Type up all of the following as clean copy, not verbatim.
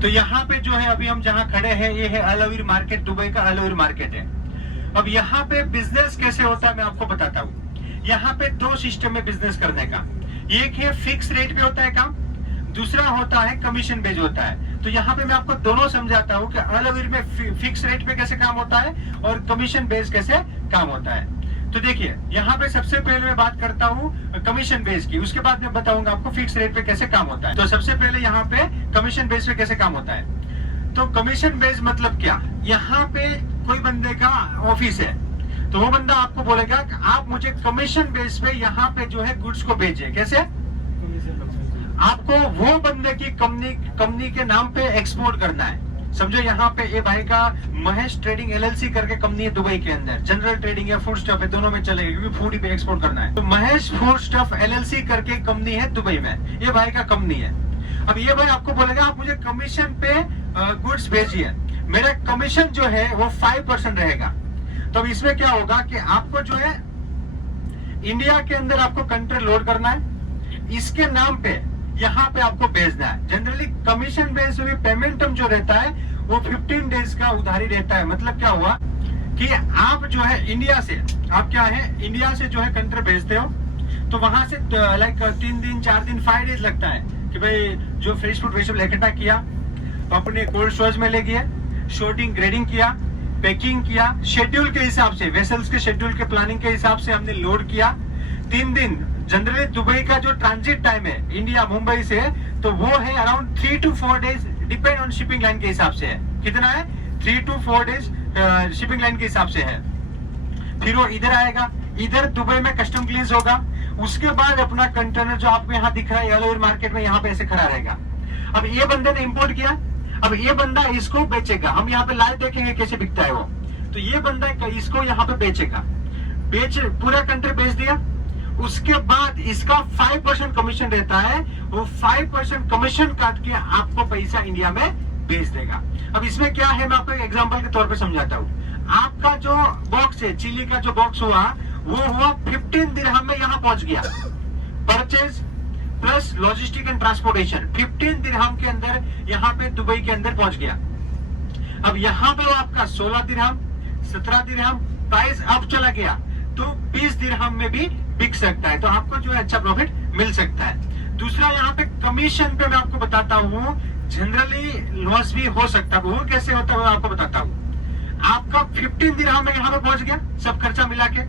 तो यहाँ पे जो है अभी हम जहाँ खड़े हैं ये है अल अवीर मार्केट, दुबई का अल अवीर मार्केट है। अब यहाँ पे बिजनेस कैसे होता है मैं आपको बताता हूँ। यहाँ पे दो सिस्टम में बिजनेस करने का, एक है फिक्स रेट पे होता है काम, दूसरा होता है कमीशन बेस्ड होता है। तो यहाँ पे मैं आपको दोनों समझाता हूँ कि अल अवीर में फिक्स रेट पे कैसे काम होता है और कमीशन बेस्ड कैसे काम होता है। तो देखिए यहाँ पे सबसे पहले मैं बात करता हूँ कमीशन बेस की, उसके बाद मैं बताऊंगा आपको फिक्स रेट पे कैसे काम होता है। तो सबसे पहले यहाँ पे कमीशन बेस पे कैसे काम होता है। तो कमीशन बेस मतलब क्या, यहाँ पे कोई बंदे का ऑफिस है तो वो बंदा आपको बोलेगा कि आप मुझे कमीशन बेस पे यहाँ पे जो है गुड्स को भेजिए। कैसे, आपको वो बंदे की कंपनी के नाम पे एक्सपोर्ट करना है। समझो यहाँ पे ये भाई का महेश ट्रेडिंग एलएलसी करके कंपनी है दुबई के अंदर, जनरल ट्रेडिंग या फूड स्टफ है, दोनों में चलेगा क्योंकि फूड ही पे एक्सपोर्ट करना है। तो महेश फूड स्टफ एलएलसी करके कंपनी है दुबई में, ये भाई का कंपनी है। अब ये भाई आपको बोलेगा आप मुझे कमीशन पे गुड्स भेजिए, मेरा कमीशन जो है वो 5% रहेगा। तो अब इसमें क्या होगा कि आपको जो है इंडिया के अंदर आपको कंट्री लोड करना है, इसके नाम पे यहाँ पे आपको भेजना है। जनरली कमीशन बेस्ड में पेमेंट टर्म जो रहता है वो 15 डेज का उधारी रहता है। मतलब क्या हुआ कि आप जो है इंडिया से, आप क्या है इंडिया से जो है कंट्री भेजते हो तो वहां से लाइक 3 दिन 4 दिन 5 डेज लगता है कि भाई जो फ्रेश फूड वेजिटेबल इकट्ठा किया, अपने कोल्ड स्टोरेज में ले गया, शॉर्टिंग ग्रेडिंग किया, पैकिंग किया, शेड्यूल के हिसाब से, वेसल्स के शेड्यूल के प्लानिंग के हिसाब से हमने लोड किया। 3 दिन जनरली दुबई का जो ट्रांजिट टाइम है इंडिया मुंबई से, तो वो है around 3 to 4 days, depend on shipping line के हिसाब से है। कितना है, 3 to 4 डेज शिपिंग लाइन के हिसाब से है। फिर वो इधर आएगा, इधर दुबई में कस्टम क्लींस होगा, उसके बाद अपना कंटेनर जो आपको यहाँ दिख रहा है अल अवीर मार्केट में यहाँ पे ऐसे खड़ा रहेगा। अब ये बंदे ने इंपोर्ट किया, अब ये बंदा इसको बेचेगा, हम यहाँ पे लाइव देखेंगे कैसे बिकता है वो। तो ये बंदा इसको यहाँ पे बेचेगा, पूरा कंट्री बेच दिया, उसके बाद इसका 5% कमीशन रहता है, वो 5% कमीशन काट के आपको पैसा इंडिया में भेज देगा। अब इसमें क्या है मैं आपको एक एग्जांपल के तौर पे समझाता हूँ। आपका जो बॉक्स है, चिली का जो बॉक्स हुआ वो हुआ 15 दिरहम में यहाँ पहुंच गया, purchase plus logistic and transportation 15 दिरहम के अंदर यहाँ पे दुबई के अंदर पहुंच गया। अब यहाँ पे वो आपका 16 दिरहम 17 दिरहम प्राइस अब चला गया तो 20 दिरहम में भी बिक सकता है, तो आपको जो है अच्छा प्रॉफिट मिल सकता है। दूसरा यहाँ पे कमीशन पे मैं आपको बताता हूँ, जनरली लॉस भी हो सकता है। वो कैसे होता है मैं आपको बताता हूँ। आपका 15 दिरहम में यहाँ पे पहुंच गया सब खर्चा मिला के,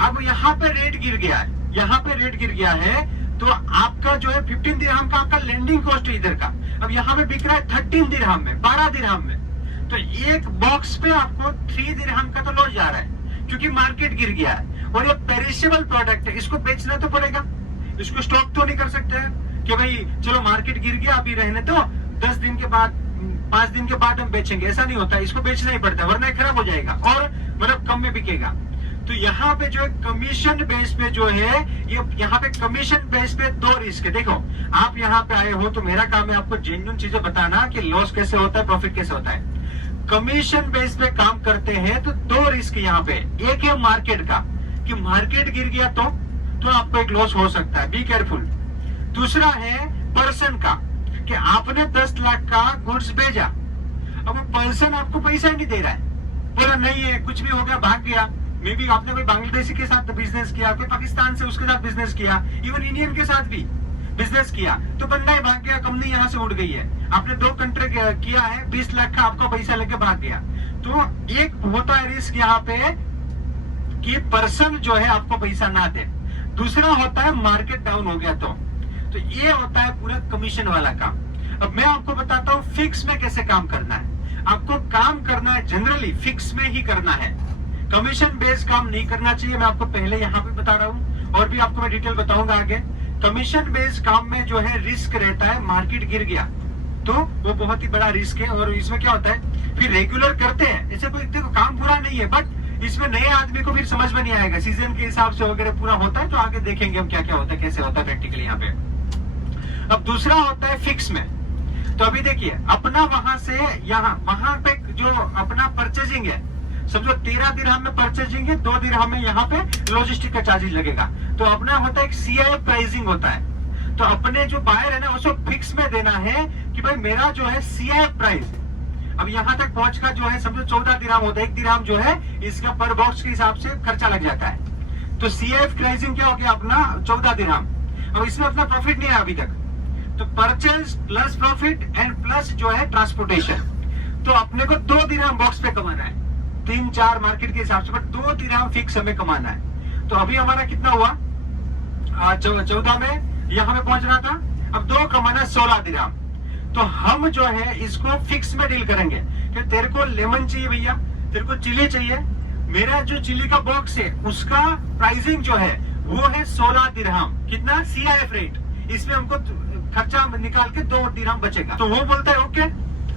अब यहाँ पे रेट गिर गया है, यहाँ पे रेट गिर गया है तो आपका जो है 15 दिरहम का आपका लैंडिंग कॉस्ट है इधर का, अब यहाँ पे बिक रहा है 13 दिरहम में, 12 दिरहम में, तो एक बॉक्स पे आपको 3 दिरहम का तो लॉस जा रहा है क्योंकि मार्केट गिर गया है। और ये पेरिशेबल प्रोडक्ट है, इसको बेचना तो पड़ेगा, इसको स्टॉक तो नहीं कर सकते हैं कि भाई चलो मार्केट गिर गया अभी रहने तो 10 दिन के बाद 5 दिन के बाद हम बेचेंगे, ऐसा नहीं होता, इसको बेचना ही पड़ता है वरना खराब हो जाएगा और मतलब कम में बिकेगा। तो यहाँ पे जो है कमीशन बेस पे जो है ये यहाँ पे कमीशन बेस पे 2 रिस्क है। देखो आप यहाँ पे आए हो तो मेरा काम है आपको जेन्युइन चीजें बताना कि लॉस कैसे होता है प्रॉफिट कैसे होता है। कमीशन बेस पे काम करते हैं तो 2 रिस्क यहाँ पे, एक है मार्केट का कि मार्केट गिर गया तो आपको एक लॉस हो सकता है, बी केयरफुल। दूसरा है पर्सन का कि आपने 10 लाख का गुड्स भेजा, अब वो पर्सन आपको पैसा नहीं दे रहा है, बोला नहीं है कुछ भी हो गया भाग गया, मे बी आपने कोई बांग्लादेशी के साथ बिजनेस किया, कोई पाकिस्तान से उसके साथ बिजनेस किया, इवन इंडियन के साथ भी बिजनेस किया तो बंदा ही भाग गया, कंपनी यहाँ से उड़ गई है, आपने 2 कंट्री किया है, 20 लाख का आपका पैसा लेके भाग गया। तो एक होता है रिस्क यहाँ पे कि पर्सन जो है आपको पैसा ना दे, दूसरा होता है मार्केट डाउन हो गया तो ये होता है पूरा कमीशन वाला काम। अब मैं आपको बताता हूँ फिक्स में कैसे काम करना है। आपको काम करना है जनरली फिक्स में ही करना है, कमीशन बेस्ड काम नहीं करना चाहिए। मैं आपको पहले यहाँ पे बता रहा हूँ और भी आपको मैं डिटेल बताऊंगा आगे। कमीशन बेस्ड काम में जो है रिस्क रहता है, मार्केट गिर गया तो वो बहुत ही बड़ा रिस्क है। और इसमें क्या होता है फिर रेगुलर करते हैं, जैसे कोई देखो काम पूरा नहीं है बट इसमें नए आदमी को फिर समझ में नहीं आएगा, सीजन के हिसाब से वगैरह पूरा होता है तो आगे देखेंगे हम क्या क्या होता है कैसे होता है प्रैक्टिकली यहाँ पे। अब दूसरा होता है फिक्स में, तो अभी देखिए अपना वहां से यहाँ वहां पे जो अपना परचेजिंग है, समझो 13 दिरहम में परचेजिंग है, 2 दिरहम में यहाँ पे लॉजिस्टिक का चार्जेस लगेगा, तो अपना होता है एक CIF प्राइसिंग होता है। तो अपने जो बायर है ना उसको फिक्स में देना है कि भाई मेरा जो है CIF प्राइस अब यहाँ तक पहुंच का जो है समझो 14 दिरहम होता है। 1 दिरहम जो है इसका पर बॉक्स के हिसाब से खर्चा लग जाता है। तो CIF प्राइसिंग क्या हो गया अपना 14 दिरहम। अब इसमें अपना प्रॉफिट नहीं है अभी तक, तो purchase plus profit and plus जो है ट्रांसपोर्टेशन। तो अपने को 2 दिरहम बॉक्स पे कमाना है, 3-4 मार्केट के हिसाब से, बट 2 दिरहम फिक्स हमें कमाना है। तो अभी हमारा कितना हुआ 14 में यहाँ पे पहुंच रहा था, अब 2 कमाना 16 दिरहम। तो हम जो है इसको फिक्स में डील करेंगे कि तेरे को लेमन चाहिए भैया, तेरे को चिली चाहिए, मेरा जो चिली का बॉक्स है उसका प्राइसिंग जो है वो है 16 दिरहम। कितना CIF रेट, इसमें हमको खर्चा निकाल के 2 दिरहम बचेगा। तो वो बोलता है ओके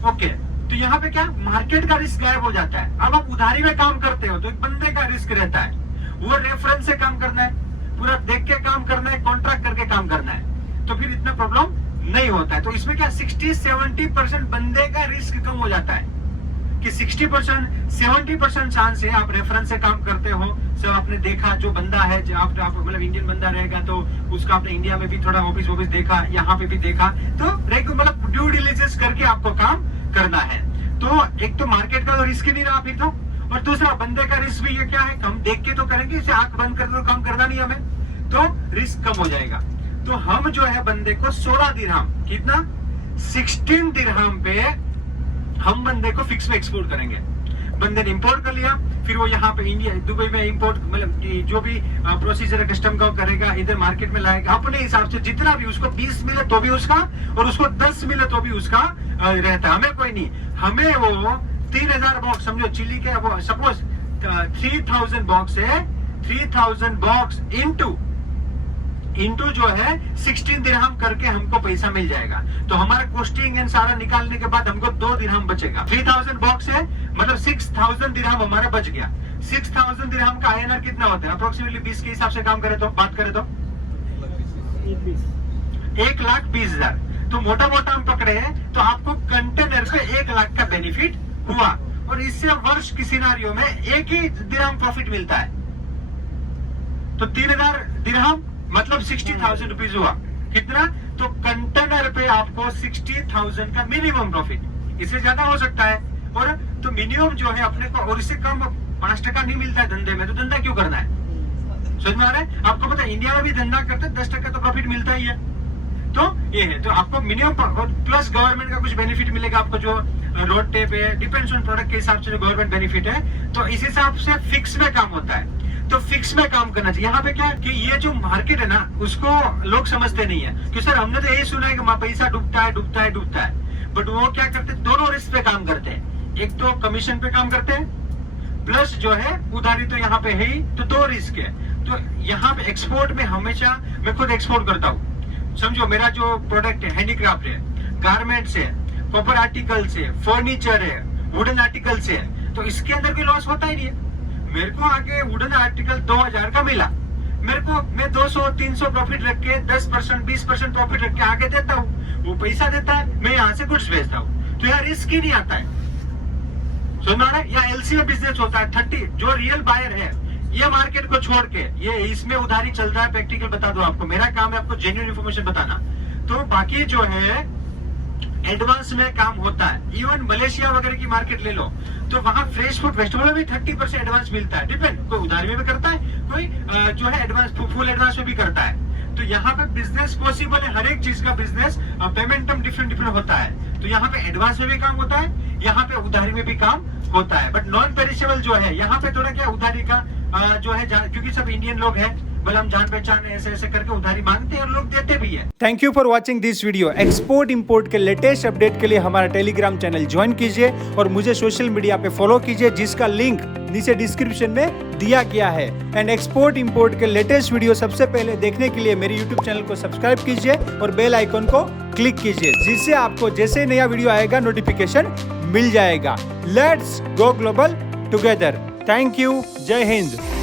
ओके। तो यहाँ पे क्या मार्केट का रिस्क गायब हो जाता है। अब आप उधारी में काम करते हो तो एक बंदे का रिस्क रहता है, वो रेफरेंस से काम करना है, पूरा देख के काम करना है, कॉन्ट्रैक्ट करके काम करना है, तो फिर इतना प्रॉब्लम नहीं होता है। तो इसमें क्या 60-70% बंदे का रिस्क कम हो जाता है कि 60-70% चांस है आप रेफरेंस से काम करते हो। सब आपने देखा जो बंदा है, जो आप मतलब इंडियन बंदा रहेगा तो उसका आपने इंडिया में भी थोड़ा ऑफिस देखा, यहाँ पे भी देखा, तो मतलब ड्यू डिलिजेंस करके आपको काम करना है। तो एक तो मार्केट का तो रिस्क ही नहीं रहा फिर तो, और दूसरा बंदे का रिस्क भी ये क्या है, हम देख के तो करेंगे, इसे आंख बंद करके तो काम करना नहीं हमें, तो रिस्क कम हो जाएगा। तो हम जो है बंदे को 16 दिरहम, कितना 16 दिरहम पे हम बंदे को फिक्स में एक्सपोर्ट करेंगे। बंदे ने इंपोर्ट कर लिया, फिर वो यहाँ पे इंडिया दुबई में इंपोर्ट मतलब जो भी प्रोसीजर है कस्टम का करेगा, इधर मार्केट में लाएगा अपने हिसाब से, जितना भी उसको 20 मिले तो भी उसका और उसको 10 मिले तो भी उसका रहता है, हमें कोई नहीं। हमें वो 3000 बॉक्स समझो चिली के, वो सपोज 3000 बॉक्स है, 3000 बॉक्स इंटू जो है 16 दिरहम करके हमको पैसा मिल जाएगा। तो हमारा कॉस्टिंग एंड सारा निकालने के बाद हमको 2 दिरहम बचेगा। 3000 बॉक्स है मतलब 6000 दिरहम हमारा बच गया। 6000 दिरहम का INR कितना होता है अप्रोक्सीमेटली 20 के हिसाब से काम करे तो, बात करें तो 1,20,000। तो मोटा मोटा हम पकड़े हैं तो आपको कंटेनर पे 1 लाख का बेनिफिट हुआ, और इससे वर्ष की सिनारियो में 1 ही दिरहम प्रॉफिट मिलता है। तो 3000 दिरहम मतलब 60,000 रुपीज हुआ। कितना, तो कंटेनर पे आपको 60,000 का मिनिमम प्रॉफिट, इससे ज्यादा हो सकता है, और तो मिनिमम जो है अपने को, और इससे कम 5% नहीं मिलता है धंधे में, तो धंधा क्यों करना है। समझ में आ रहा है आपको, पता है इंडिया में भी धंधा करते 10% तो प्रॉफिट मिलता ही है। तो ये है, तो आपको मिनिमम प्लस गवर्नमेंट का कुछ बेनिफिट मिलेगा आपको, जो रोड टेप है, डिपेंड्स ऑन प्रोडक्ट के हिसाब से जो गवर्नमेंट बेनिफिट है, तो इस हिसाब से फिक्स में काम होता है। तो फिक्स में काम करना चाहिए। यहाँ पे क्या कि ये जो मार्केट है ना उसको लोग समझते नहीं है कि सर हमने तो यही सुना है कि पैसा डूबता है, बट वो क्या करते हैं, दोनों रिस्क पे काम करते हैं। एक तो कमीशन पे काम करते हैं, प्लस जो है उधारी तो यहाँ पे है ही, तो 2 रिस्क है। तो यहाँ पे एक्सपोर्ट में हमेशा मैं खुद एक्सपोर्ट करता हूँ, समझो मेरा जो प्रोडक्ट है हैंडीक्राफ्ट है, गारमेंट्स है, कॉपर आर्टिकल्स है, फर्नीचर है, वुडन आर्टिकल्स है, तो इसके अंदर कोई लॉस होता ही नहीं है। मेरे को आगे वुडन आर्टिकल 2000 का मिला, मेरे को मैं 200-300 प्रॉफिट रख के 10% 20% प्रॉफिट रख के आगे देता हूँ, वो पैसा देता है, मैं यहाँ से गुड्स बेचता हूँ, तो यहाँ रिस्क ही नहीं आता है। सुना रहे, या LC में बिजनेस होता है 30, जो रियल बायर है ये मार्केट को छोड़ के, ये इसमें उधारी चलता है। प्रैक्टिकल बता दो आपको, मेरा काम है आपको जेन्युइन इन्फॉर्मेशन बताना। तो बाकी जो है एडवांस में काम होता है। इवन मलेशिया वगैरह की मार्केट ले लो तो वहाँ फ्रेश फूड वेजिटेबल में भी 30% एडवांस मिलता है। डिपेंड, कोई उधारी में भी करता है, कोई जो है एडवांस फुल एडवांस में भी करता है। तो यहाँ पे बिजनेस पॉसिबल है, हर एक चीज का बिजनेस पेमेंट टर्म डिफरेंट होता है। तो यहाँ पे एडवांस में भी काम होता है, यहाँ पे उधारी में भी काम होता है। बट नॉन पेरिशेबल जो है यहाँ पे थोड़ा क्या उधारी का जो है, क्योंकि सब इंडियन लोग हैं, बोले हम जान पहचान ऐसे ऐसे करके उधारी मांगते हैं और लोग देते भी है। Thank you for watching this video. Export import के लेटेस्ट अपडेट के लिए हमारा टेलीग्राम चैनल ज्वाइन कीजिए और मुझे सोशल मीडिया पे फॉलो कीजिए, जिसका लिंक नीचे डिस्क्रिप्शन में दिया गया है। एंड एक्सपोर्ट इंपोर्ट के लेटेस्ट वीडियो सबसे पहले देखने के लिए मेरे यूट्यूब चैनल को सब्सक्राइब कीजिए और बेल आइकन को क्लिक कीजिए, जिससे आपको जैसे नया वीडियो आएगा नोटिफिकेशन मिल जाएगा। Let's go global together. Thank you, जय हिंद।